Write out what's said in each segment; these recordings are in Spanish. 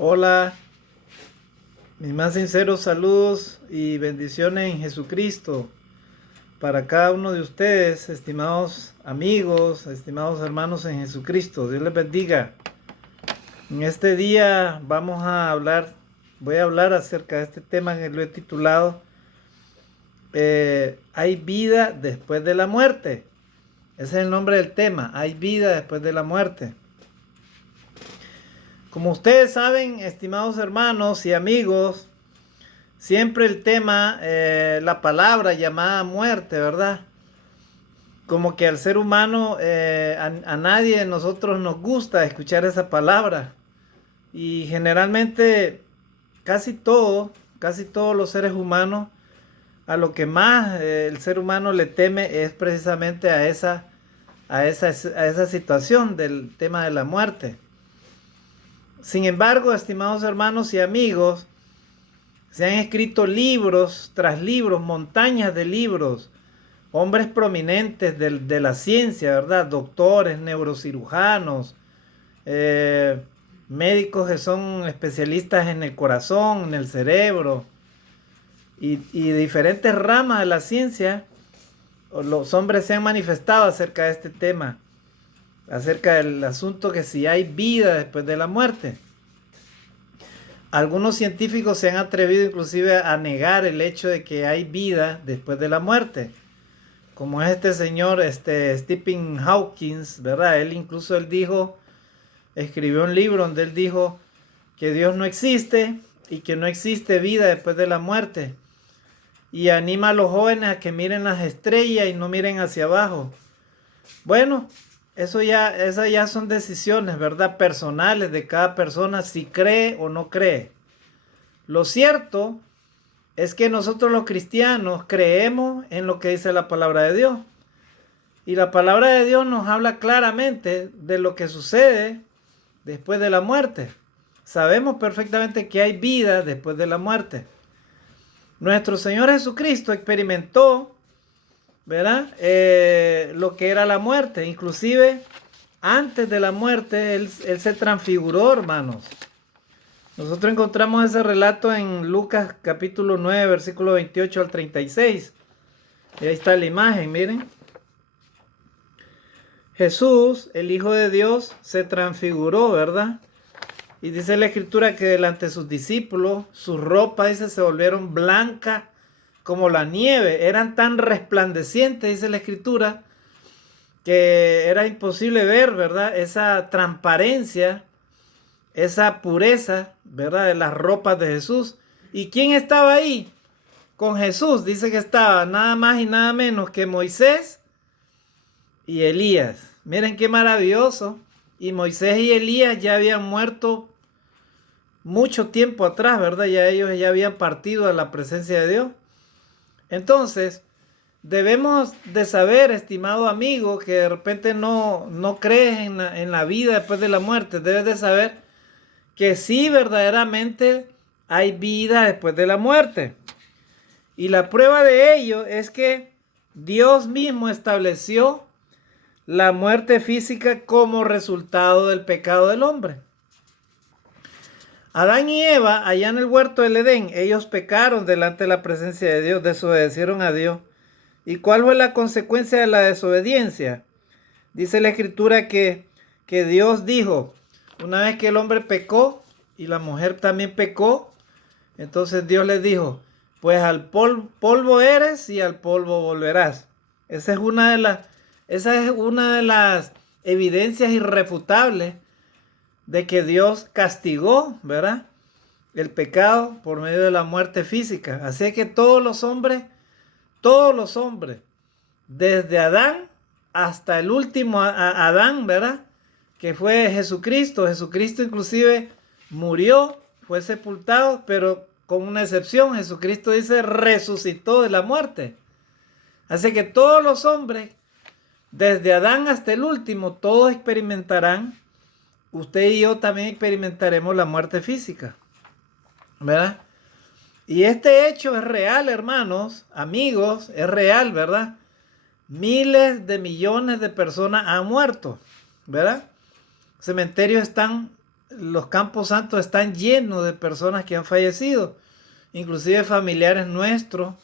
Hola, mis más sinceros saludos y bendiciones en Jesucristo para cada uno de ustedes, estimados amigos, estimados hermanos en Jesucristo. Dios les bendiga. En este día voy a hablar acerca de este tema que lo he titulado ¿Hay vida después de la muerte? Ese es el nombre del tema, hay vida después de la muerte. Como ustedes saben, estimados hermanos y amigos, siempre el tema, la palabra llamada muerte, ¿verdad? Como que al ser humano, a nadie de nosotros nos gusta escuchar esa palabra. Y generalmente casi todos los seres humanos, a lo que más el ser humano le teme es precisamente a esa situación del tema de la muerte. Sin embargo, estimados hermanos y amigos, se han escrito libros tras libros, montañas de libros, hombres prominentes de la ciencia, ¿verdad? Doctores, neurocirujanos, eh, médicos que son especialistas en el corazón, en el cerebro y diferentes ramas de la ciencia. Los hombres se han manifestado acerca de este tema, acerca del asunto que si hay vida después de la muerte. Algunos científicos se han atrevido inclusive a negar el hecho de que hay vida después de la muerte, como es este señor Stephen Hawking, ¿verdad? Escribió un libro donde él dijo que Dios no existe y que no existe vida después de la muerte. Y anima a los jóvenes a que miren las estrellas y no miren hacia abajo. Bueno, esas ya son decisiones, ¿verdad? Personales de cada persona, si cree o no cree. Lo cierto es que nosotros los cristianos creemos en lo que dice la palabra de Dios. Y la palabra de Dios nos habla claramente de lo que sucede después de la muerte. Sabemos perfectamente que hay vida después de la muerte. Nuestro Señor Jesucristo experimentó, ¿verdad? Lo que era la muerte. Inclusive antes de la muerte, Él se transfiguró, hermanos. Nosotros encontramos ese relato en Lucas capítulo 9, versículo 28 al 36. Y ahí está la imagen, miren. Jesús, el Hijo de Dios, se transfiguró, ¿verdad? Y dice la Escritura que delante de sus discípulos, sus ropas, dice, se volvieron blancas como la nieve. Eran tan resplandecientes, dice la Escritura, que era imposible ver, ¿verdad? Esa transparencia, esa pureza, ¿verdad? De las ropas de Jesús. ¿Y quién estaba ahí? Con Jesús. Dice que estaba nada más y nada menos que Moisés y Elías. Miren qué maravilloso. Y Moisés y Elías ya habían muerto mucho tiempo atrás, ¿verdad? Ya ellos ya habían partido a la presencia de Dios. Entonces, debemos de saber, estimado amigo, que de repente no crees en la vida después de la muerte. Debes de saber que sí, verdaderamente hay vida después de la muerte. Y la prueba de ello es que Dios mismo estableció la muerte física como resultado del pecado del hombre. Adán y Eva, allá en el huerto del Edén, ellos pecaron delante de la presencia de Dios, desobedecieron a Dios. ¿Y cuál fue la consecuencia de la desobediencia? Dice la Escritura que Dios dijo, una vez que el hombre pecó y la mujer también pecó, entonces Dios les dijo, pues al polvo eres y al polvo volverás. Esa es una de las evidencias irrefutables de que Dios castigó, ¿verdad? El pecado por medio de la muerte física. Así que todos los hombres, desde Adán hasta el último Adán, ¿verdad? Que fue Jesucristo. Jesucristo inclusive murió, fue sepultado, pero con una excepción. Jesucristo dice resucitó de la muerte. Así que todos los hombres, desde Adán hasta el último, todos experimentarán. Usted y yo también experimentaremos la muerte física, ¿verdad? Y este hecho es real, hermanos, amigos, es real, ¿verdad? Miles de millones de personas han muerto, ¿verdad? Cementerios están los campos santos están llenos de personas que han fallecido, inclusive familiares nuestros,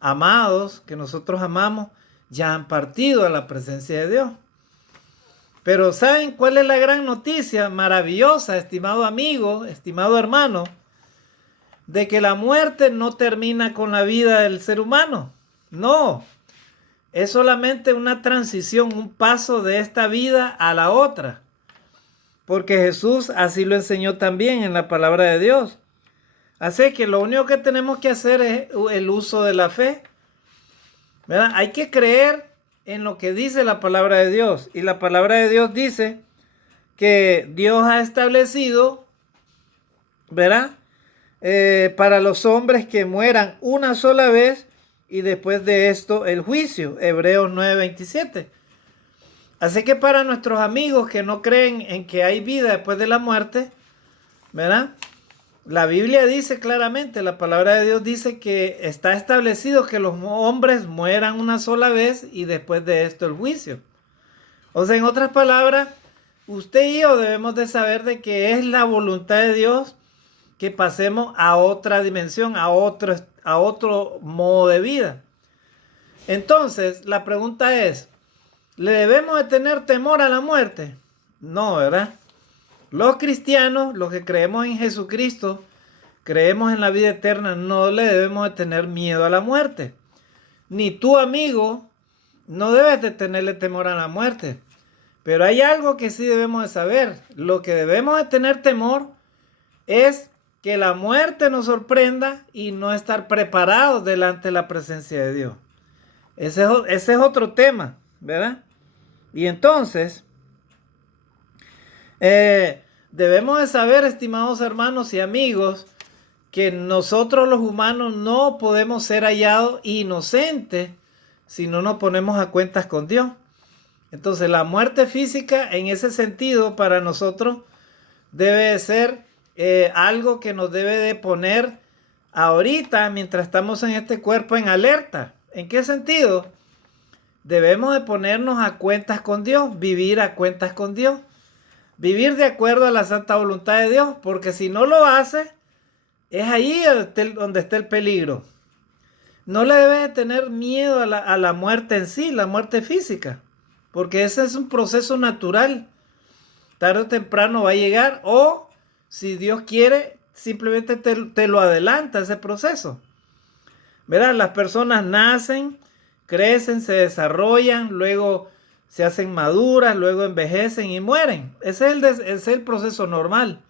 amados, que nosotros amamos, ya han partido a la presencia de Dios. Pero ¿saben cuál es la gran noticia maravillosa, estimado amigo, estimado hermano? De que la muerte no termina con la vida del ser humano. No, es solamente una transición, un paso de esta vida a la otra. Porque Jesús así lo enseñó también en la palabra de Dios. Así que lo único que tenemos que hacer es el uso de la fe, ¿verdad? Hay que creer en lo que dice la palabra de Dios. Y la palabra de Dios dice que Dios ha establecido, ¿verdad? Para los hombres que mueran una sola vez y después de esto el juicio. Hebreos 9:27. Así que para nuestros amigos que no creen en que hay vida después de la muerte, ¿verdad? La Biblia dice claramente, la palabra de Dios dice que está establecido que los hombres mueran una sola vez y después de esto el juicio. O sea, en otras palabras, usted y yo debemos de saber de que es la voluntad de Dios que pasemos a otra dimensión, a otro modo de vida. Entonces, la pregunta es, ¿le debemos de tener temor a la muerte? No, ¿verdad? Los cristianos, los que creemos en Jesucristo, creemos en la vida eterna, no le debemos de tener miedo a la muerte. Ni tu amigo, no debes de tenerle temor a la muerte. Pero hay algo que sí debemos de saber. Lo que debemos de tener temor es que la muerte nos sorprenda y no estar preparados delante de la presencia de Dios. Ese es otro tema, ¿verdad? Y entonces, debemos de saber, estimados hermanos y amigos, que nosotros los humanos no podemos ser hallados inocentes si no nos ponemos a cuentas con Dios. Entonces, la muerte física en ese sentido para nosotros debe de ser algo que nos debe de poner ahorita, mientras estamos en este cuerpo, en alerta. ¿En qué sentido? Debemos de ponernos a cuentas con Dios, vivir a cuentas con Dios, vivir de acuerdo a la santa voluntad de Dios, porque si no lo hace, es ahí donde está el peligro. No le debes de tener miedo a la muerte en sí, la muerte física, porque ese es un proceso natural. Tarde o temprano va a llegar, o si Dios quiere, simplemente te lo adelanta ese proceso. Verás, las personas nacen, crecen, se desarrollan, luego se hacen maduras, luego envejecen y mueren. Ese es el proceso normal.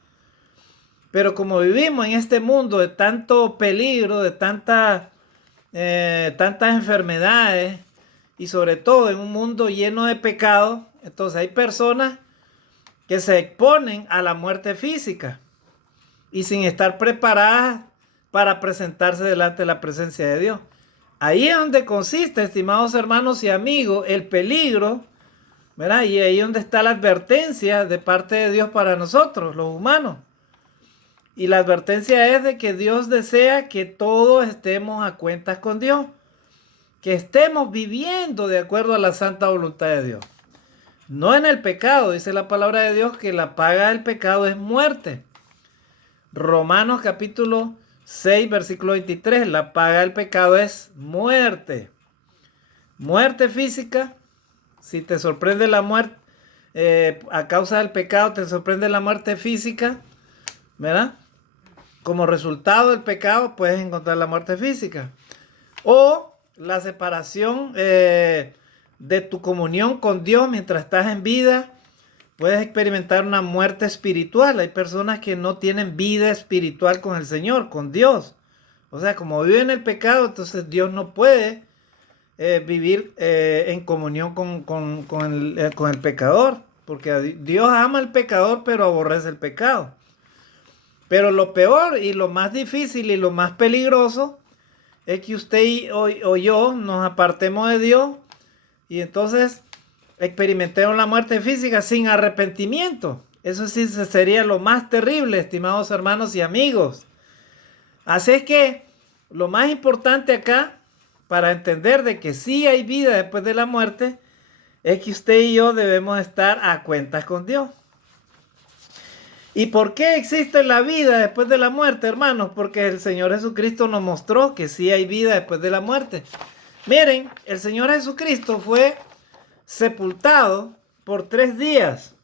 Pero como vivimos en este mundo de tanto peligro, de tantas enfermedades y sobre todo en un mundo lleno de pecado, entonces hay personas que se exponen a la muerte física y sin estar preparadas para presentarse delante de la presencia de Dios. Ahí es donde consiste, estimados hermanos y amigos, el peligro, ¿verdad? Y ahí es donde está la advertencia de parte de Dios para nosotros, los humanos. Y la advertencia es de que Dios desea que todos estemos a cuentas con Dios, que estemos viviendo de acuerdo a la santa voluntad de Dios. No en el pecado, dice la palabra de Dios que la paga del pecado es muerte. Romanos capítulo 6, versículo 23, la paga del pecado es muerte. Muerte física, si te sorprende la muerte, a causa del pecado te sorprende la muerte física, ¿verdad? Como resultado del pecado puedes encontrar la muerte física. O la separación de tu comunión con Dios mientras estás en vida. Puedes experimentar una muerte espiritual. Hay personas que no tienen vida espiritual con el Señor, con Dios. O sea, como viven el pecado, entonces Dios no puede vivir en comunión con el pecador. Porque Dios ama al pecador, pero aborrece el pecado. Pero lo peor y lo más difícil y lo más peligroso es que usted o yo nos apartemos de Dios y entonces experimentemos la muerte física sin arrepentimiento. Eso sí sería lo más terrible, estimados hermanos y amigos. Así es que lo más importante acá, para entender de que sí hay vida después de la muerte, es que usted y yo debemos estar a cuentas con Dios. ¿Y por qué existe la vida después de la muerte, hermanos? Porque el Señor Jesucristo nos mostró que sí hay vida después de la muerte. Miren, el Señor Jesucristo fue sepultado por 3 días.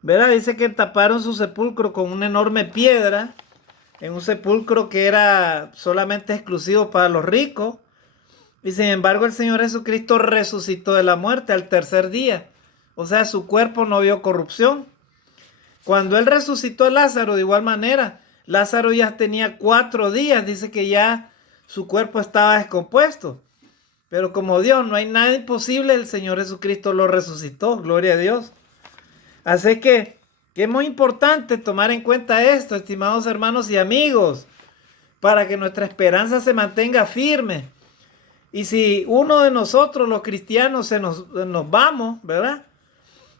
¿Verdad? Dice que taparon su sepulcro con una enorme piedra, en un sepulcro que era solamente exclusivo para los ricos. Y sin embargo el Señor Jesucristo resucitó de la muerte al 3er día. O sea, su cuerpo no vio corrupción. Cuando Él resucitó a Lázaro, de igual manera, Lázaro ya tenía 4 días. Dice que ya su cuerpo estaba descompuesto. Pero como Dios, no hay nada imposible, el Señor Jesucristo lo resucitó. Gloria a Dios. Así que es muy importante tomar en cuenta esto, estimados hermanos y amigos, para que nuestra esperanza se mantenga firme. Y si uno de nosotros, los cristianos, nos vamos, ¿verdad?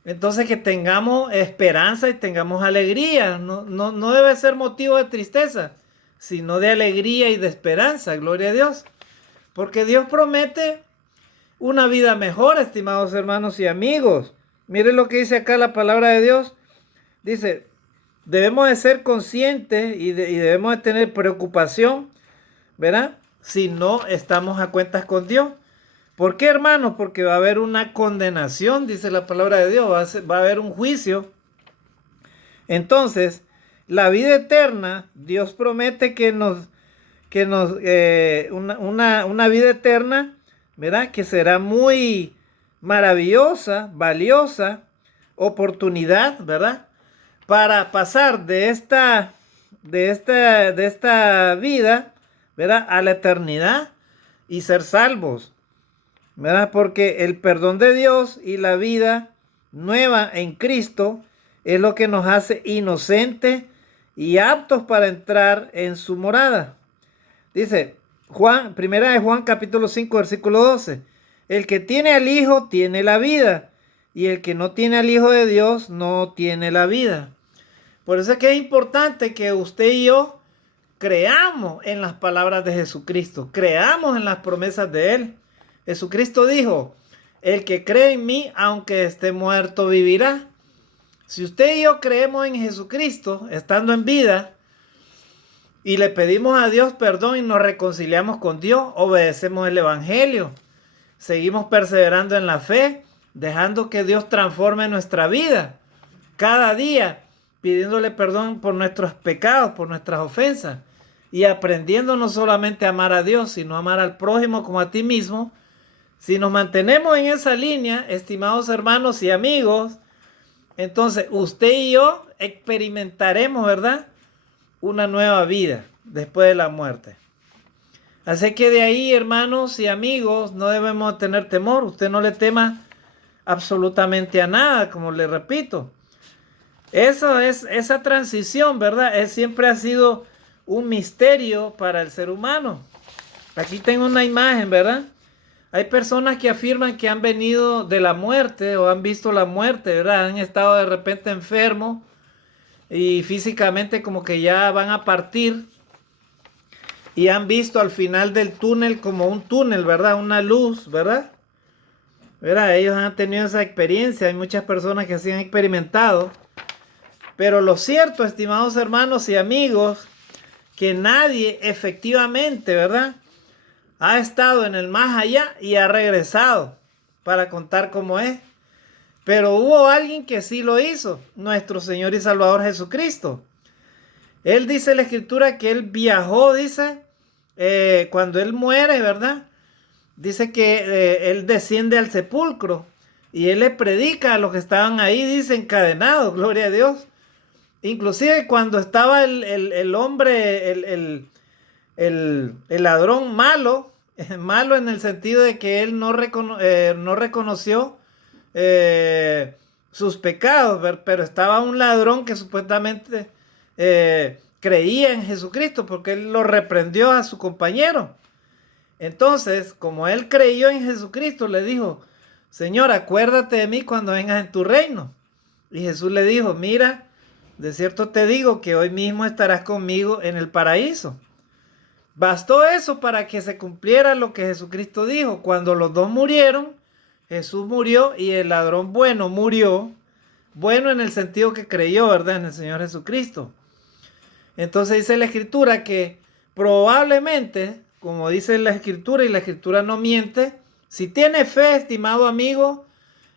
Entonces que tengamos esperanza y tengamos alegría. No debe ser motivo de tristeza, sino de alegría y de esperanza. Gloria a Dios. Porque Dios promete una vida mejor, estimados hermanos y amigos. Miren lo que dice acá la palabra de Dios. Dice, debemos de ser conscientes y debemos de tener preocupación, ¿verdad? Si no estamos a cuentas con Dios. ¿Por qué, hermanos? Porque va a haber una condenación, dice la palabra de Dios. Va a haber un juicio. Entonces, la vida eterna, Dios promete una vida eterna, ¿verdad? Que será muy maravillosa, valiosa oportunidad, ¿verdad? Para pasar de esta vida, ¿verdad? A la eternidad y ser salvos, ¿verdad? Porque el perdón de Dios y la vida nueva en Cristo es lo que nos hace inocentes y aptos para entrar en su morada. Dice Primera de Juan capítulo 5 versículo 12. El que tiene al Hijo tiene la vida, y el que no tiene al Hijo de Dios no tiene la vida. Por eso es que es importante que usted y yo creamos en las palabras de Jesucristo, creamos en las promesas de Él. Jesucristo dijo, el que cree en mí, aunque esté muerto, vivirá. Si usted y yo creemos en Jesucristo, estando en vida, y le pedimos a Dios perdón y nos reconciliamos con Dios, obedecemos el Evangelio, seguimos perseverando en la fe, dejando que Dios transforme nuestra vida cada día, pidiéndole perdón por nuestros pecados, por nuestras ofensas, y aprendiendo no solamente a amar a Dios, sino a amar al prójimo como a ti mismo. Si nos mantenemos en esa línea, estimados hermanos y amigos, entonces usted y yo experimentaremos, ¿verdad?, una nueva vida después de la muerte. Así que de ahí, hermanos y amigos, no debemos tener temor. Usted no le tema absolutamente a nada, como le repito. Esa transición, ¿verdad? Siempre ha sido un misterio para el ser humano. Aquí tengo una imagen, ¿verdad? Hay personas que afirman que han venido de la muerte o han visto la muerte, ¿verdad? Han estado de repente enfermos y físicamente como que ya van a partir y han visto al final del túnel como un túnel, ¿verdad? Una luz, ¿verdad? ¿Verdad? Ellos han tenido esa experiencia, hay muchas personas que así han experimentado. Pero lo cierto, estimados hermanos y amigos, que nadie efectivamente, ¿verdad?, ha estado en el más allá y ha regresado para contar cómo es. Pero hubo alguien que sí lo hizo, nuestro Señor y Salvador Jesucristo. Él dice en la Escritura que Él viajó, dice, cuando Él muere, ¿verdad? Dice que Él desciende al sepulcro y Él le predica a los que estaban ahí, dice, encadenados, gloria a Dios. Inclusive cuando estaba el hombre, el ladrón malo en el sentido de que él no reconoció sus pecados, pero estaba un ladrón que supuestamente creía en Jesucristo porque él lo reprendió a su compañero. Entonces, como él creyó en Jesucristo, le dijo, Señor, acuérdate de mí cuando vengas en tu reino. Y Jesús le dijo, mira, de cierto te digo que hoy mismo estarás conmigo en el paraíso. Bastó eso para que se cumpliera lo que Jesucristo dijo. Cuando los dos murieron, Jesús murió y el ladrón bueno murió, bueno en el sentido que creyó, ¿verdad? En el Señor Jesucristo. Entonces dice la Escritura que probablemente, como dice la Escritura y la Escritura no miente, si tienes fe, estimado amigo,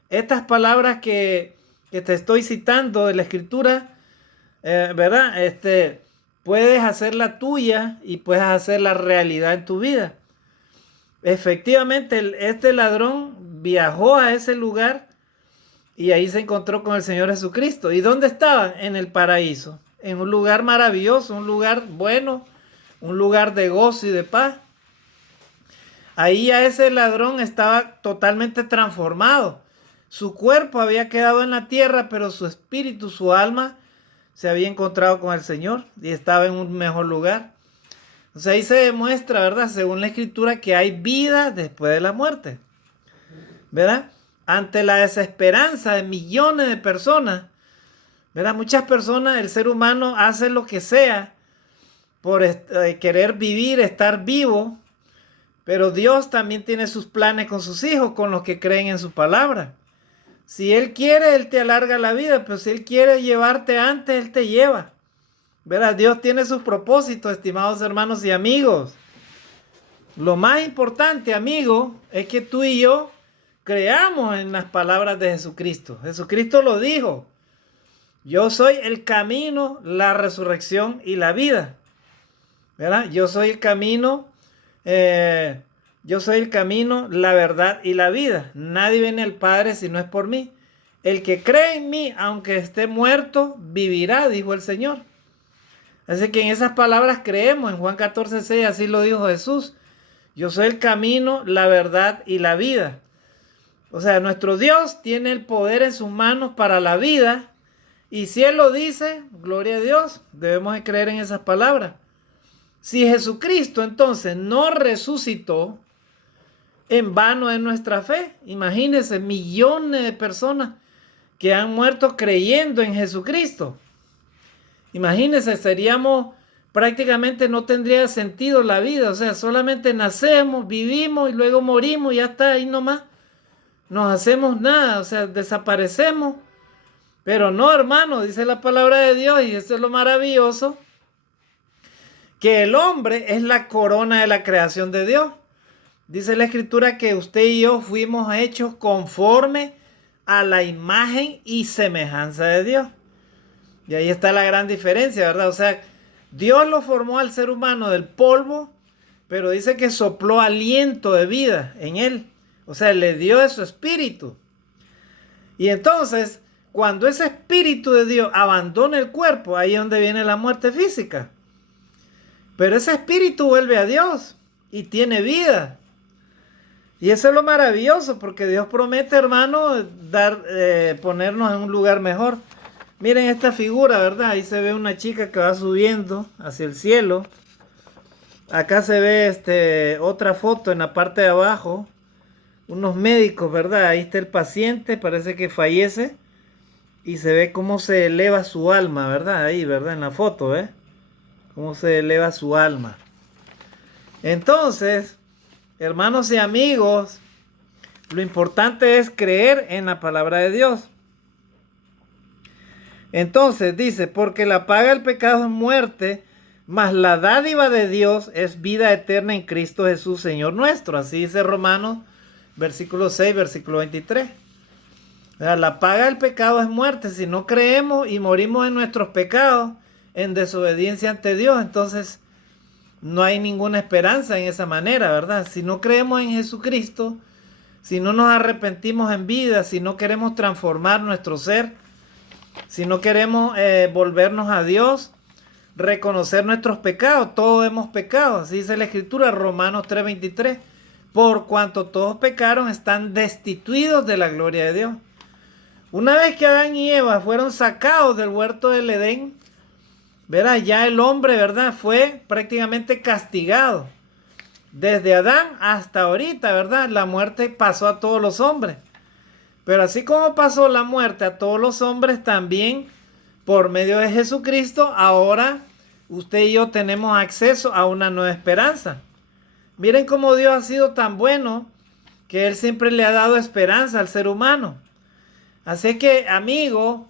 estas palabras que te estoy citando de la Escritura, ¿verdad? Puedes hacerla tuya y puedes hacerla realidad en tu vida. Efectivamente, este ladrón viajó a ese lugar y ahí se encontró con el Señor Jesucristo. ¿Y dónde estaban? En el paraíso, en un lugar maravilloso, un lugar bueno, un lugar de gozo y de paz. Ahí a ese ladrón estaba totalmente transformado. Su cuerpo había quedado en la tierra, pero su espíritu, su alma, se había encontrado con el Señor y estaba en un mejor lugar. O sea, ahí se demuestra, ¿verdad? Según la Escritura, que hay vida después de la muerte. ¿Verdad? Ante la desesperanza de millones de personas, ¿verdad? Muchas personas, el ser humano hace lo que sea por querer vivir, estar vivo, pero Dios también tiene sus planes con sus hijos, con los que creen en su palabra. Si Él quiere, Él te alarga la vida, pero si Él quiere llevarte antes, Él te lleva. ¿Verdad? Dios tiene sus propósitos, estimados hermanos y amigos. Lo más importante, amigo, es que tú y yo creamos en las palabras de Jesucristo. Jesucristo lo dijo. Yo soy el camino, la resurrección y la vida. ¿Verdad? Yo soy el camino, la verdad y la vida. Nadie viene al Padre si no es por mí. El que cree en mí, aunque esté muerto, vivirá, dijo el Señor. Así que en esas palabras creemos. En Juan 14:6 así lo dijo Jesús. Yo soy el camino, la verdad y la vida. O sea, nuestro Dios tiene el poder en sus manos para la vida. Y si Él lo dice, gloria a Dios, debemos de creer en esas palabras. Si Jesucristo entonces no resucitó, en vano es nuestra fe. Imagínense, millones de personas que han muerto creyendo en Jesucristo. Imagínense, prácticamente no tendría sentido la vida. O sea, solamente nacemos, vivimos y luego morimos y ya está ahí nomás. No hacemos nada, o sea, desaparecemos. Pero no, hermano, dice la palabra de Dios, y eso es lo maravilloso, que el hombre es la corona de la creación de Dios. Dice la Escritura que usted y yo fuimos hechos conforme a la imagen y semejanza de Dios. Y ahí está la gran diferencia, ¿verdad? O sea, Dios lo formó al ser humano del polvo, pero dice que sopló aliento de vida en él. O sea, le dio de su espíritu. Y entonces, cuando ese espíritu de Dios abandona el cuerpo, ahí es donde viene la muerte física. Pero ese espíritu vuelve a Dios y tiene vida. Y eso es lo maravilloso, porque Dios promete, hermano, ponernos en un lugar mejor. Miren esta figura, ¿verdad? Ahí se ve una chica que va subiendo hacia el cielo. Acá se ve otra foto en la parte de abajo. Unos médicos, ¿verdad? Ahí está el paciente, parece que fallece. Y se ve cómo se eleva su alma, ¿verdad? Ahí, ¿verdad? En la foto, ¿eh? Cómo se eleva su alma. Entonces, hermanos y amigos, lo importante es creer en la palabra de Dios. Entonces dice, porque la paga del pecado es muerte, mas la dádiva de Dios es vida eterna en Cristo Jesús, Señor nuestro. Así dice Romanos, versículo 6, versículo 23. La paga del pecado es muerte. Si no creemos y morimos en nuestros pecados, en desobediencia ante Dios, entonces no hay ninguna esperanza en esa manera, ¿verdad? Si no creemos en Jesucristo, si no nos arrepentimos en vida, si no queremos transformar nuestro ser, si no queremos volvernos a Dios, reconocer nuestros pecados, todos hemos pecado. Así dice la Escritura, Romanos 3:23. Por cuanto todos pecaron, están destituidos de la gloria de Dios. Una vez que Adán y Eva fueron sacados del huerto del Edén, ¿verdad? Ya el hombre, ¿verdad? Fue prácticamente castigado. Desde Adán hasta ahorita, ¿verdad? La muerte pasó a todos los hombres. Pero así como pasó la muerte a todos los hombres, también por medio de Jesucristo, ahora usted y yo tenemos acceso a una nueva esperanza. Miren cómo Dios ha sido tan bueno que Él siempre le ha dado esperanza al ser humano. Así que, amigo,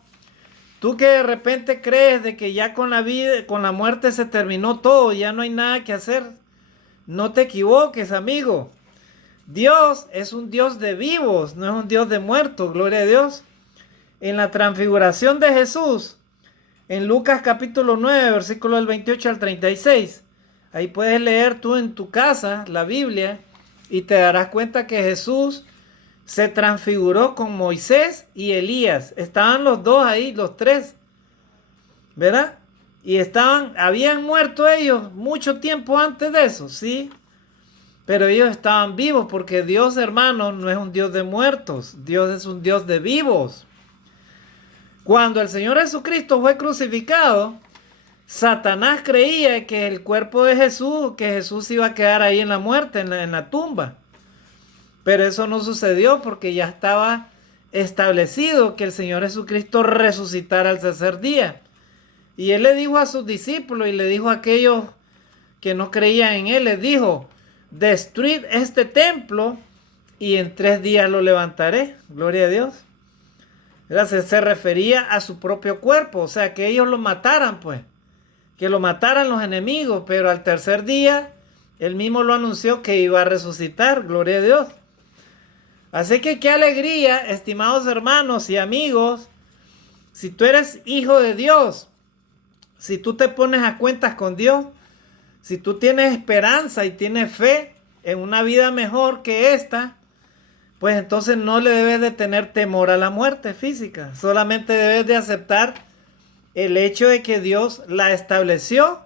Tú que de repente crees de que ya con la vida, con la muerte se terminó todo, ya no hay nada que hacer. No te equivoques, amigo. Dios es un Dios de vivos, no es un Dios de muertos, gloria a Dios. En la transfiguración de Jesús, en Lucas capítulo 9, versículo del 28 al 36, ahí puedes leer tú en tu casa la Biblia y te darás cuenta que Jesús se transfiguró con Moisés y Elías. Estaban los dos ahí, los tres, ¿verdad? Y habían muerto ellos mucho tiempo antes de eso, sí. Pero ellos estaban vivos porque Dios, hermano, no es un Dios de muertos. Dios es un Dios de vivos. Cuando el Señor Jesucristo fue crucificado, Satanás creía que el cuerpo de Jesús, que Jesús iba a quedar ahí en la muerte, en la tumba. Pero eso no sucedió porque ya estaba establecido que el Señor Jesucristo resucitara al tercer día. Y Él le dijo a sus discípulos y le dijo a aquellos que no creían en Él, les dijo, destruid este templo y en 3 días lo levantaré. Gloria a Dios. Se refería a su propio cuerpo, o sea, que ellos lo mataran, pues. Que lo mataran los enemigos, pero al tercer día, Él mismo lo anunció que iba a resucitar. Gloria a Dios. Así que qué alegría, estimados hermanos y amigos, si tú eres hijo de Dios, si tú te pones a cuentas con Dios, si tú tienes esperanza y tienes fe en una vida mejor que esta, pues entonces no le debes de tener temor a la muerte física. Solamente debes de aceptar el hecho de que Dios la estableció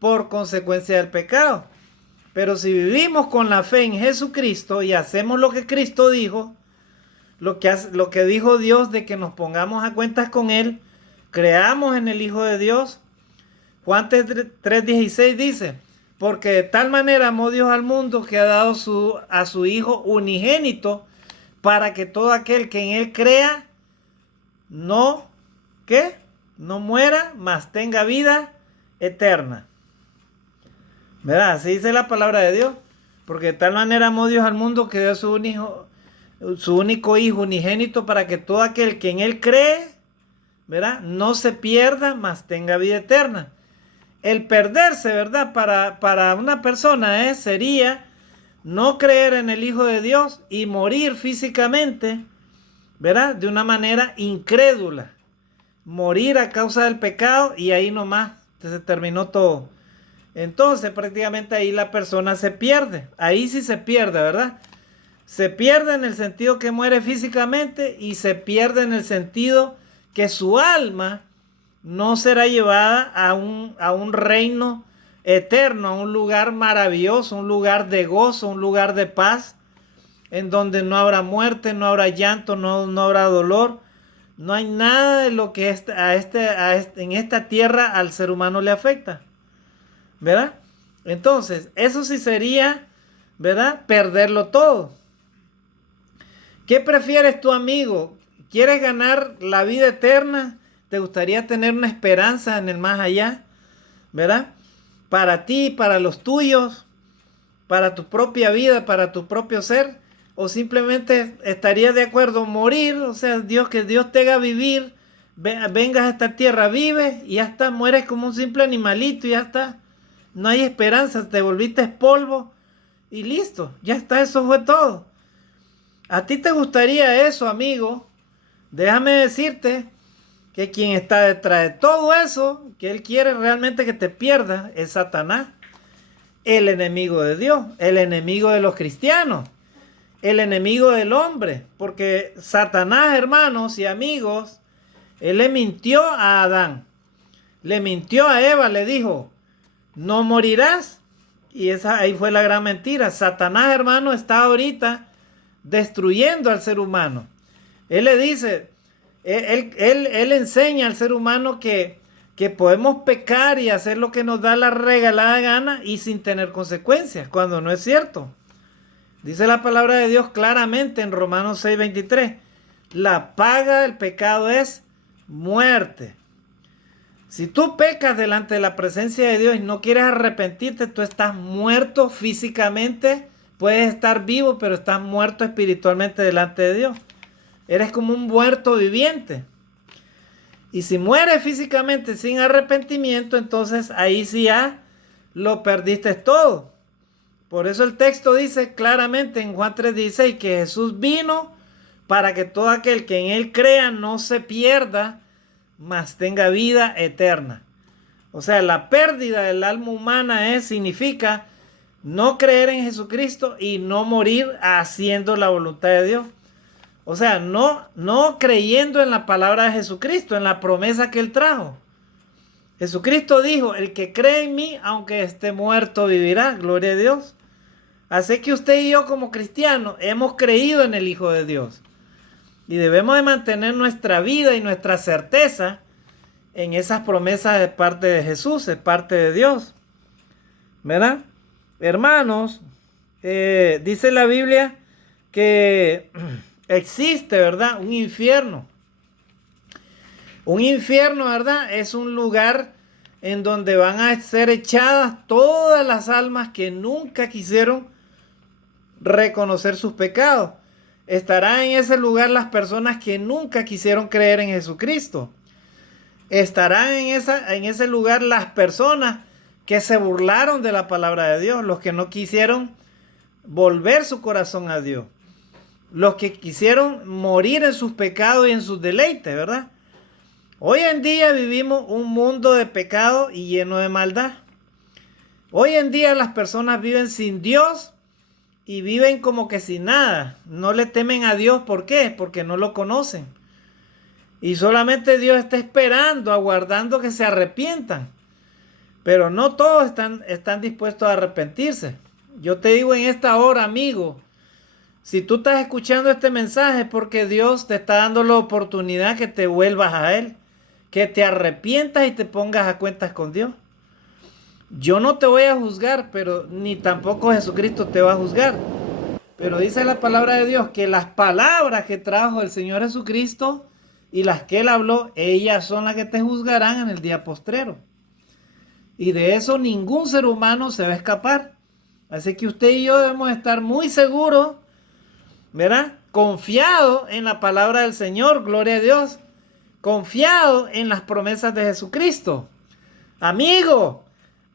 por consecuencia del pecado. Pero si vivimos con la fe en Jesucristo y hacemos lo que Cristo dijo, lo que dijo Dios de que nos pongamos a cuentas con Él, creamos en el Hijo de Dios. Juan 3:16 dice, porque de tal manera amó Dios al mundo que ha dado a su Hijo unigénito para que todo aquel que en Él crea no muera, mas tenga vida eterna. ¿Verdad? Así dice la palabra de Dios. Porque de tal manera amó Dios al mundo que dio su único Hijo unigénito para que todo aquel que en Él cree, ¿verdad?, no se pierda, mas tenga vida eterna. El perderse, ¿verdad?, para una persona sería no creer en el Hijo de Dios y morir físicamente, ¿verdad?, de una manera incrédula. Morir a causa del pecado y ahí nomás se terminó todo. Entonces prácticamente ahí la persona se pierde. Ahí sí se pierde, ¿verdad? Se pierde en el sentido que muere físicamente y se pierde en el sentido que su alma no será llevada a un reino eterno, a un lugar maravilloso, un lugar de gozo, un lugar de paz, en donde no habrá muerte, no habrá llanto, no habrá dolor. No hay nada de lo que en esta tierra al ser humano le afecta, ¿verdad? Entonces, eso sí sería, ¿verdad?, perderlo todo. ¿Qué prefieres tu amigo? ¿Quieres ganar la vida eterna? ¿Te gustaría tener una esperanza en el más allá? ¿Verdad? Para ti, para los tuyos, para tu propia vida, para tu propio ser. ¿O simplemente estarías de acuerdo morir? O sea, que Dios te haga vivir, vengas a esta tierra, vives y ya está, mueres como un simple animalito y ya está. No hay esperanza, te volviste polvo y listo, ya está, eso fue todo. ¿A ti te gustaría eso, amigo? Déjame decirte que quien está detrás de todo eso, que él quiere realmente que te pierdas, es Satanás, el enemigo de Dios, el enemigo de los cristianos, el enemigo del hombre, porque Satanás, hermanos y amigos, él le mintió a Adán, le mintió a Eva, le dijo, no morirás. Y ahí fue la gran mentira. Satanás, hermano, está ahorita destruyendo al ser humano. Él le dice, él enseña al ser humano que podemos pecar y hacer lo que nos da la regalada gana y sin tener consecuencias, cuando no es cierto. Dice la palabra de Dios claramente en Romanos 6:23. La paga del pecado es muerte. Si tú pecas delante de la presencia de Dios y no quieres arrepentirte, tú estás muerto físicamente. Puedes estar vivo, pero estás muerto espiritualmente delante de Dios. Eres como un muerto viviente. Y si mueres físicamente sin arrepentimiento, entonces ahí sí ya lo perdiste todo. Por eso el texto dice claramente en Juan 3:16 que Jesús vino para que todo aquel que en él crea no se pierda, mas tenga vida eterna. O sea, la pérdida del alma humana significa no creer en Jesucristo y no morir haciendo la voluntad de Dios. O sea, no creyendo en la palabra de Jesucristo, en la promesa que Él trajo. Jesucristo dijo, el que cree en mí, aunque esté muerto, vivirá. Gloria a Dios. Así que usted y yo como cristianos hemos creído en el Hijo de Dios. Y debemos de mantener nuestra vida y nuestra certeza en esas promesas de parte de Jesús, de parte de Dios. ¿Verdad? Hermanos, dice la Biblia que existe, ¿verdad? Un infierno. Un infierno, ¿verdad? Es un lugar en donde van a ser echadas todas las almas que nunca quisieron reconocer sus pecados. Estarán en ese lugar las personas que nunca quisieron creer en Jesucristo. Estarán en ese lugar las personas que se burlaron de la palabra de Dios, los que no quisieron volver su corazón a Dios, los que quisieron morir en sus pecados y en sus deleites, ¿verdad? Hoy en día vivimos un mundo de pecado y lleno de maldad. Hoy en día las personas viven sin Dios y viven como que sin nada. No le temen a Dios. ¿Por qué? Porque no lo conocen. Y solamente Dios está esperando, aguardando que se arrepientan. Pero no todos están dispuestos a arrepentirse. Yo te digo en esta hora, amigo, si tú estás escuchando este mensaje es porque Dios te está dando la oportunidad que te vuelvas a Él, que te arrepientas y te pongas a cuentas con Dios. Yo no te voy a juzgar, pero ni tampoco Jesucristo te va a juzgar. Pero dice la palabra de Dios que las palabras que trajo el Señor Jesucristo y las que Él habló, ellas son las que te juzgarán en el día postrero. Y de eso ningún ser humano se va a escapar. Así que usted y yo debemos estar muy seguros, ¿verdad? Confiados en la palabra del Señor, gloria a Dios. Confiados en las promesas de Jesucristo. Amigo,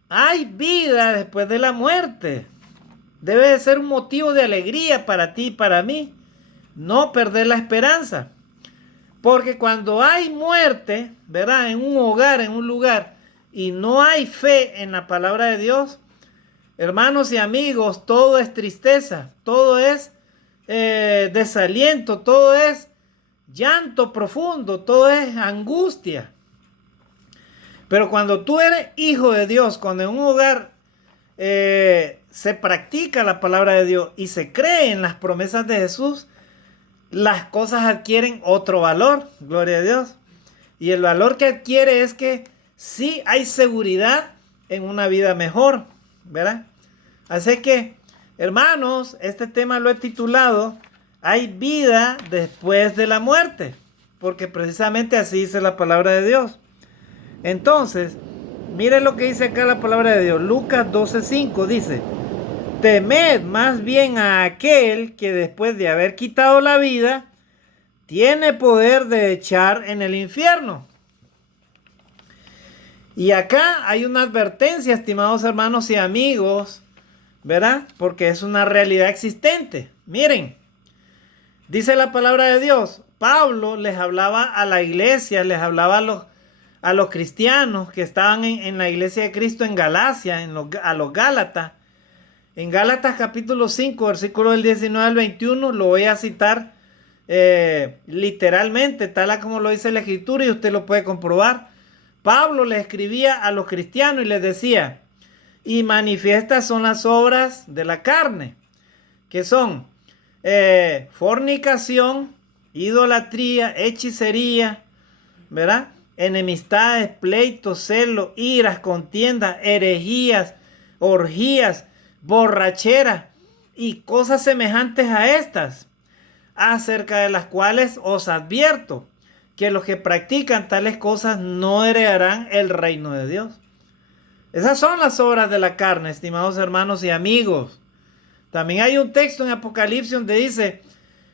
hay vida después de la muerte. Debe de ser un motivo de alegría para ti y para mí. No perder la esperanza. Porque cuando hay muerte, ¿verdad? En un hogar, en un lugar, y no hay fe en la palabra de Dios, hermanos y amigos, todo es tristeza, todo es desaliento, todo es llanto profundo, todo es angustia. Pero cuando tú eres hijo de Dios, cuando en un hogar se practica la palabra de Dios y se cree en las promesas de Jesús, las cosas adquieren otro valor, gloria a Dios. Y el valor que adquiere es que sí hay seguridad en una vida mejor, ¿verdad? Así que, hermanos, este tema lo he titulado Hay vida después de la muerte, porque precisamente así dice la palabra de Dios. Entonces, miren lo que dice acá la palabra de Dios. Lucas 12:5 dice: temed más bien a aquel que después de haber quitado la vida, tiene poder de echar en el infierno. Y acá hay una advertencia, estimados hermanos y amigos, ¿verdad? Porque es una realidad existente. Miren, dice la palabra de Dios, Pablo les hablaba a la iglesia, les hablaba a los cristianos que estaban en la iglesia de Cristo en Galacia, a los Gálatas. En Gálatas capítulo 5, versículo del 19 al 21, lo voy a citar literalmente, tal como lo dice la Escritura, y usted lo puede comprobar. Pablo le escribía a los cristianos y les decía: y manifiestas son las obras de la carne, que son fornicación, idolatría, hechicería, ¿verdad? Enemistades, pleitos, celos, iras, contiendas, herejías, orgías, borrachera y cosas semejantes a estas, acerca de las cuales os advierto que los que practican tales cosas no heredarán el reino de Dios. Esas son las obras de la carne, estimados hermanos y amigos. También hay un texto en Apocalipsis donde dice: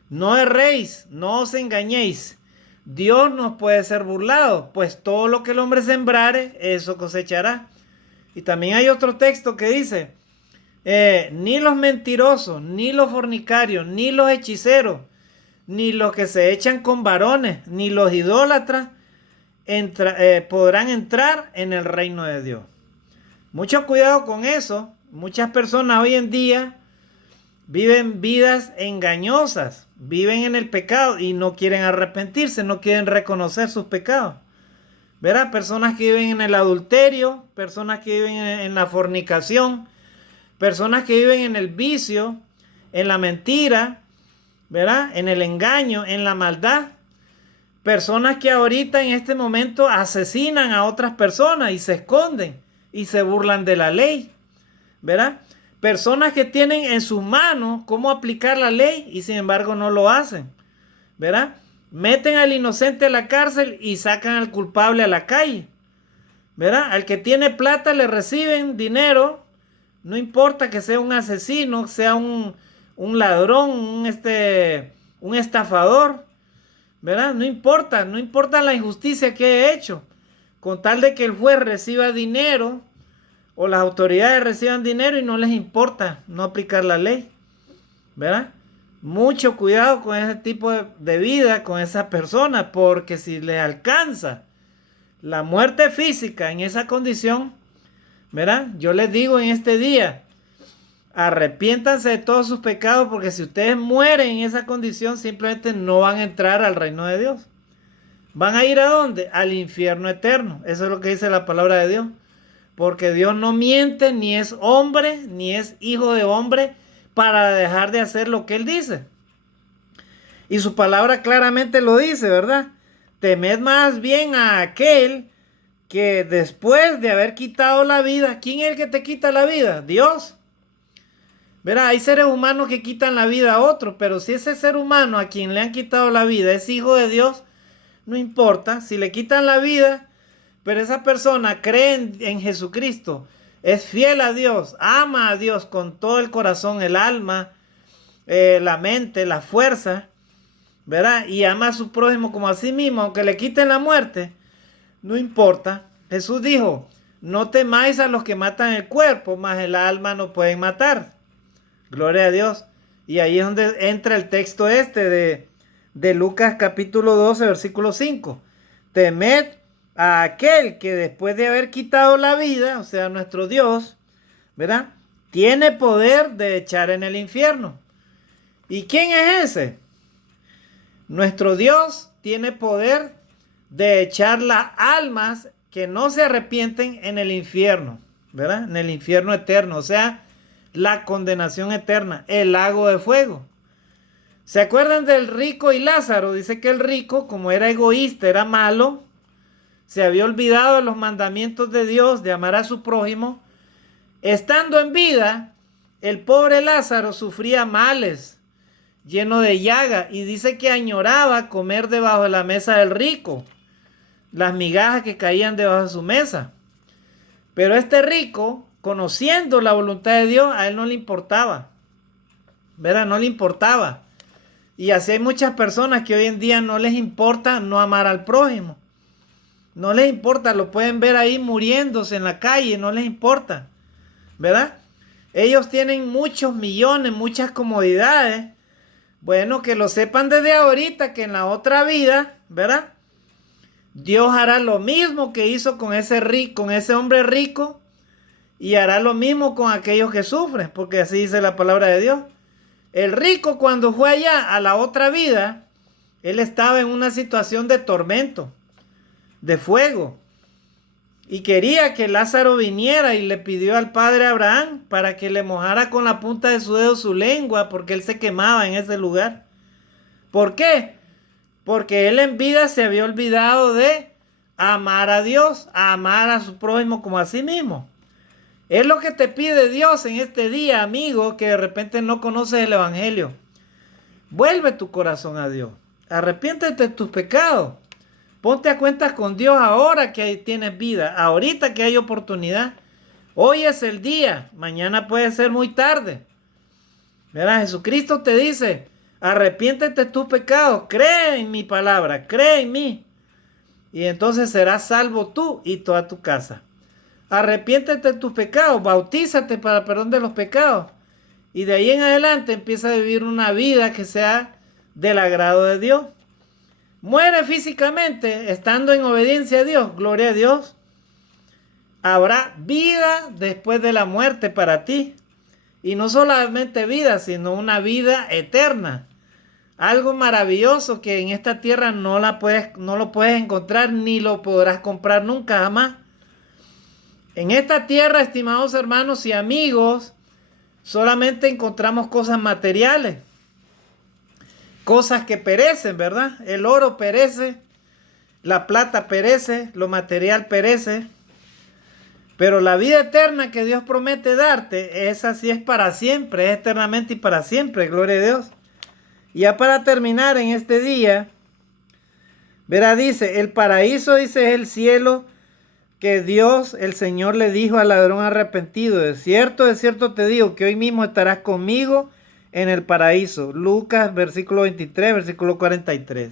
no erréis, no os engañéis, Dios no puede ser burlado, pues todo lo que el hombre sembrare, eso cosechará. Y también hay otro texto que dice, ni los mentirosos, ni los fornicarios, ni los hechiceros, ni los que se echan con varones, ni los idólatras podrán entrar en el reino de Dios. Mucho cuidado con eso. Muchas personas hoy en día viven vidas engañosas, viven en el pecado y no quieren arrepentirse, no quieren reconocer sus pecados. Verá, personas que viven en el adulterio, personas que viven en la fornicación, personas que viven en el vicio, en la mentira, ¿verdad? En el engaño, en la maldad. Personas que ahorita en este momento asesinan a otras personas y se esconden y se burlan de la ley, ¿verdad? Personas que tienen en sus manos cómo aplicar la ley y sin embargo no lo hacen, ¿verdad? Meten al inocente a la cárcel y sacan al culpable a la calle, ¿verdad? Al que tiene plata le reciben dinero, no importa que sea un asesino, sea un ladrón, un estafador, ¿verdad? No importa la injusticia que he hecho, con tal de que el juez reciba dinero o las autoridades reciban dinero y no les importa no aplicar la ley, ¿verdad? Mucho cuidado con ese tipo de vida, con esas personas, porque si les alcanza la muerte física en esa condición, ¿verdad? Yo les digo en este día, arrepiéntanse de todos sus pecados, porque si ustedes mueren en esa condición, simplemente no van a entrar al reino de Dios. ¿Van a ir a dónde? Al infierno eterno. Eso es lo que dice la palabra de Dios. Porque Dios no miente, ni es hombre, ni es hijo de hombre, para dejar de hacer lo que Él dice. Y su palabra claramente lo dice, ¿verdad? Temed más bien a aquel que después de haber quitado la vida, ¿quién es el que te quita la vida? Dios. Verá, hay seres humanos que quitan la vida a otros, pero si ese ser humano a quien le han quitado la vida es hijo de Dios, no importa. Si le quitan la vida, pero esa persona cree en Jesucristo, es fiel a Dios, ama a Dios con todo el corazón, el alma, la mente, la fuerza, ¿verdad? Y ama a su prójimo como a sí mismo, aunque le quiten la muerte, no importa. Jesús dijo, no temáis a los que matan el cuerpo, mas el alma no pueden matar. Gloria a Dios. Y ahí es donde entra el texto de Lucas capítulo 12, versículo 5. Temed a aquel que después de haber quitado la vida, o sea, nuestro Dios, ¿verdad? Tiene poder de echar en el infierno. ¿Y quién es ese? Nuestro Dios tiene poder de echar las almas que no se arrepienten en el infierno, ¿verdad? En el infierno eterno, o sea, la condenación eterna, el lago de fuego. ¿Se acuerdan del rico y Lázaro? Dice que el rico, como era egoísta, era malo, se había olvidado de los mandamientos de Dios, de amar a su prójimo. Estando en vida, el pobre Lázaro sufría males, lleno de llaga, y dice que añoraba comer debajo de la mesa del rico, las migajas que caían debajo de su mesa. Pero este rico, conociendo la voluntad de Dios, a él no le importaba, ¿verdad? No le importaba. Y así hay muchas personas que hoy en día no les importa no amar al prójimo. No les importa, lo pueden ver ahí muriéndose en la calle, no les importa, ¿verdad? Ellos tienen muchos millones, muchas comodidades. Bueno, que lo sepan desde ahorita, que en la otra vida, ¿verdad? Dios hará lo mismo que hizo con ese hombre rico, y hará lo mismo con aquellos que sufren, porque así dice la palabra de Dios. El rico, cuando fue allá a la otra vida, él estaba en una situación de tormento, de fuego, y quería que Lázaro viniera, y le pidió al padre Abraham para que le mojara con la punta de su dedo su lengua, porque él se quemaba en ese lugar. ¿Por qué? Porque él en vida se había olvidado de amar a Dios, a amar a su prójimo como a sí mismo. Es lo que te pide Dios en este día, amigo, que de repente no conoces el evangelio. Vuelve tu corazón a Dios. Arrepiéntete de tus pecados. Ponte a cuentas con Dios ahora que tienes vida, ahorita que hay oportunidad. Hoy es el día, mañana puede ser muy tarde. ¿Verdad? Jesucristo te dice, Arrepiéntete de tus pecados, cree en mi palabra, cree en mí. Y entonces serás salvo tú y toda tu casa. Arrepiéntete de tus pecados, bautízate para el perdón de los pecados. Y de ahí en adelante empieza a vivir una vida que sea del agrado de Dios. Muere físicamente estando en obediencia a Dios, gloria a Dios. Habrá vida después de la muerte para ti. Y no solamente vida, sino una vida eterna. Algo maravilloso que en esta tierra no lo puedes encontrar ni lo podrás comprar nunca jamás. En esta tierra, estimados hermanos y amigos, solamente encontramos cosas materiales. Cosas que perecen, ¿verdad? El oro perece, la plata perece, lo material perece. Pero la vida eterna que Dios promete darte, esa sí es para siempre, es eternamente y para siempre, gloria a Dios. Y ya para terminar en este día, verá, dice, el paraíso, dice, es el cielo que Dios, el Señor, le dijo al ladrón arrepentido. De cierto te digo que hoy mismo estarás conmigo en el paraíso. Lucas, versículo 23, versículo 43.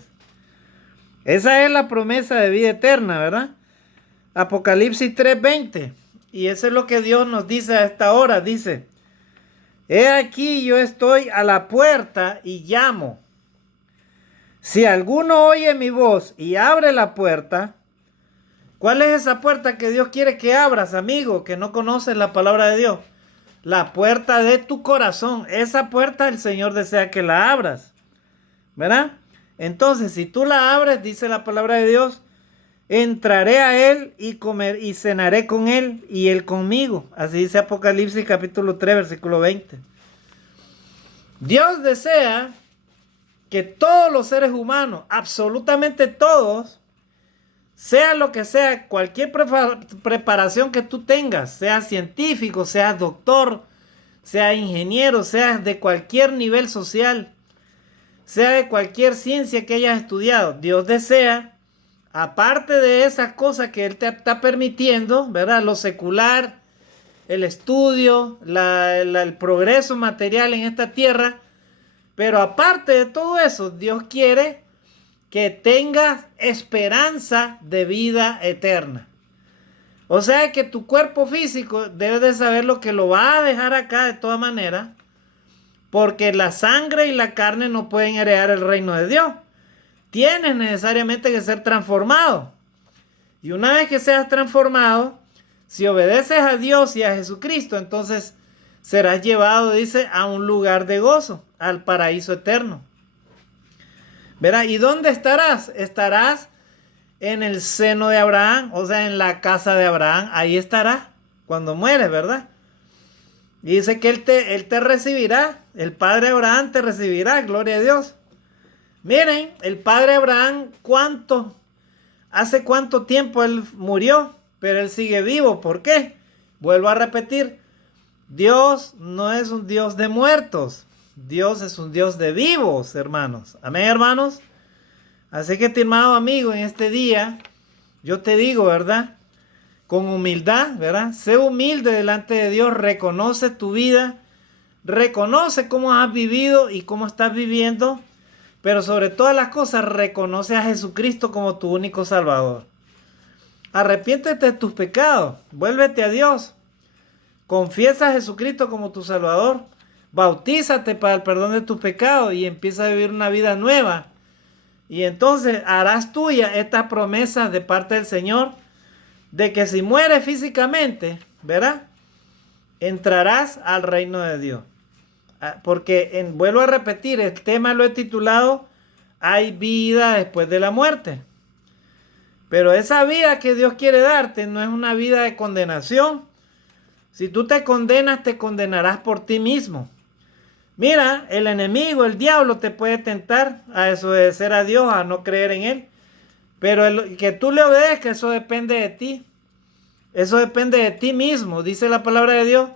Esa es la promesa de vida eterna, ¿verdad? Apocalipsis 3:20. Y eso es lo que Dios nos dice a esta hora. Dice, he aquí yo estoy a la puerta y llamo. Si alguno oye mi voz y abre la puerta, ¿cuál es esa puerta que Dios quiere que abras, amigo, que no conoces la palabra de Dios? La puerta de tu corazón. Esa puerta el Señor desea que la abras, ¿verdad? Entonces, si tú la abres, dice la palabra de Dios, entraré a él y comer y cenaré con él y él conmigo. Así dice Apocalipsis capítulo 3, versículo 20. Dios desea que todos los seres humanos, absolutamente todos, sea lo que sea, cualquier preparación que tú tengas, seas científico, seas doctor, seas ingeniero, seas de cualquier nivel social, sea de cualquier ciencia que hayas estudiado, Dios desea, aparte de esas cosas que Él te está permitiendo, ¿verdad? Lo secular, el estudio, el progreso material en esta tierra, pero aparte de todo eso, Dios quiere que tengas esperanza de vida eterna. O sea que tu cuerpo físico debe de saber lo que lo va a dejar acá de todas maneras, porque la sangre y la carne no pueden heredar el reino de Dios. Tienes necesariamente que ser transformado. Y una vez que seas transformado, si obedeces a Dios y a Jesucristo, entonces serás llevado, dice, a un lugar de gozo, al paraíso eterno. ¿Verdad? ¿Y dónde estarás? Estarás en el seno de Abraham, o sea, en la casa de Abraham. Ahí estarás cuando mueres, ¿verdad? Y dice que él te recibirá, el padre Abraham te recibirá, gloria a Dios. Miren, el padre Abraham, hace cuánto tiempo él murió, pero él sigue vivo. ¿Por qué? Vuelvo a repetir, Dios no es un Dios de muertos. Dios es un Dios de vivos, hermanos. Amén, hermanos. Así que, estimado amigo, en este día, yo te digo, ¿verdad? Con humildad, ¿verdad? Sé humilde delante de Dios, reconoce tu vida, reconoce cómo has vivido y cómo estás viviendo, pero sobre todas las cosas, reconoce a Jesucristo como tu único Salvador. Arrepiéntete de tus pecados, vuélvete a Dios, confiesa a Jesucristo como tu Salvador, bautízate para el perdón de tus pecados y empieza a vivir una vida nueva. Y entonces harás tuya esta promesa de parte del Señor de que si mueres físicamente, ¿verdad? Entrarás al reino de Dios. Porque, vuelvo a repetir, el tema lo he titulado Hay vida después de la muerte. Pero esa vida que Dios quiere darte no es una vida de condenación. Si tú te condenas, te condenarás por ti mismo. Mira, el enemigo, el diablo te puede tentar a desobedecer a Dios, a no creer en Él. Pero que tú le obedezcas, eso depende de ti. Eso depende de ti mismo. Dice la palabra de Dios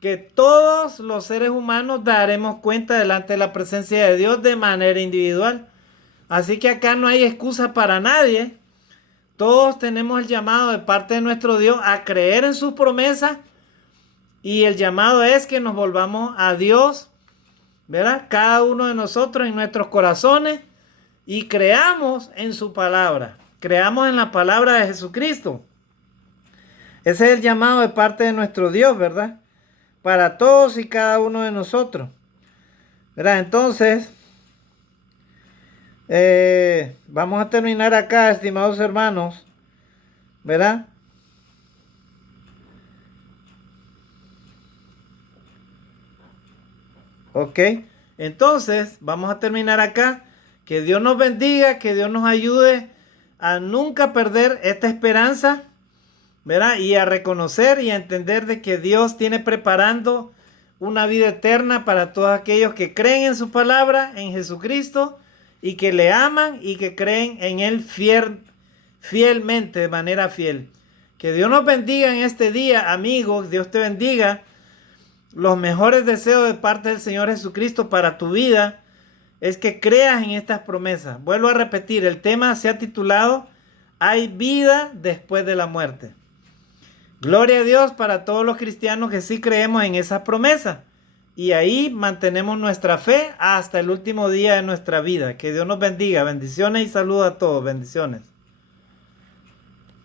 que todos los seres humanos daremos cuenta delante de la presencia de Dios de manera individual. Así que acá no hay excusa para nadie. Todos tenemos el llamado de parte de nuestro Dios a creer en sus promesas. Y el llamado es que nos volvamos a Dios ¿verdad? Cada uno de nosotros en nuestros corazones y creamos en su palabra. Creamos en la palabra de Jesucristo. Ese es el llamado de parte de nuestro Dios, ¿verdad? Para todos y cada uno de nosotros. ¿Verdad? Entonces, vamos a terminar acá, estimados hermanos. ¿Verdad? Ok. Entonces, vamos a terminar acá. Que Dios nos bendiga, que Dios nos ayude a nunca perder esta esperanza, ¿verdad? Y a reconocer y a entender de que Dios tiene preparando una vida eterna para todos aquellos que creen en su palabra, en Jesucristo, y que le aman y que creen en Él fielmente, de manera fiel. Que Dios nos bendiga en este día, amigos. Dios te bendiga. Los mejores deseos de parte del Señor Jesucristo para tu vida es que creas en estas promesas. Vuelvo a repetir, el tema se ha titulado ¿Hay vida después de la muerte? Gloria a Dios para todos los cristianos que sí creemos en esas promesas. Y ahí mantenemos nuestra fe hasta el último día de nuestra vida. Que Dios nos bendiga. Bendiciones y saludos a todos. Bendiciones.